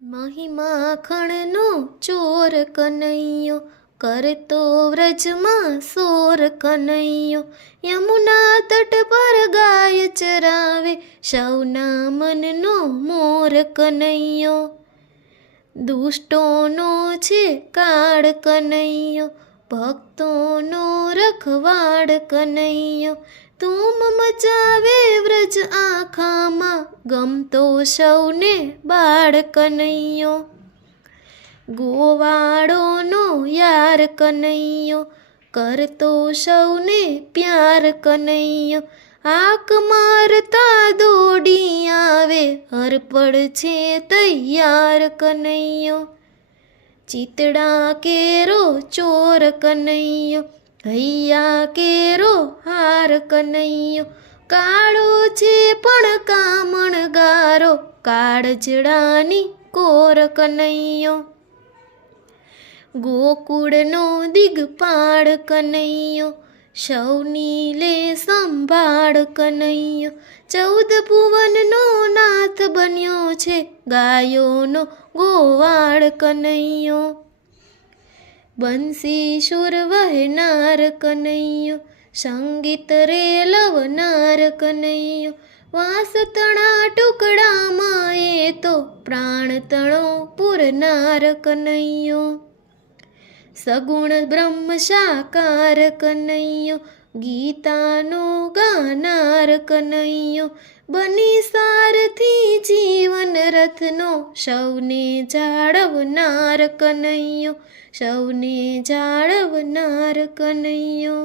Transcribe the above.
મહિમા ખણનો ચોર કનૈયો, કરતો વ્રજમાં સોર કનૈયો. યમુના તટ પર ગાય ચરાવે, સૌના મનનો મોર કનૈયો. દુષ્ટોનો છે કાળ કનૈયો, ભક્તોનો રખવાડ કનૈયો. ધૂમ મચાવે વ્રજ આખામાં, ગમતો સૌને બાળ કનૈયો. ગોવાળોનો યાર કનૈયો, કરતો સૌને પ્યાર કનૈયો. આંક મારતા દોડી આવે, હરપળ છે તૈયાર કનૈયો. ચિતડા કેરો ચોર કનૈયો, હૈયા કેરો હાર કનૈયો. કાળો છે પણ કામણગારો, કાળજડાની કોર કનૈયો. ગોકુળનો દિગપાળ કનૈયો, સૌની લે સંભાળ કનૈયો. 14 ભુવનનો નાથ બન્યો છે, ગાયોનો ગોવાળ કનૈયો. બંસી સુર વહેનાર કનૈયો, સંગીત રે લવનાર કનૈયો. વાંસતણા ટુકડામાં એ તો પ્રાણ તણો પૂરનાર કનૈયો. સગુણ બ્રહ્મ સાકાર કનૈયો, ગીતાનો ગાનાર કનૈયો. બની સારથી જીવન રથનો, સૌને જાળવનાર કનૈયો, સૌને જાળવનાર કનૈયો.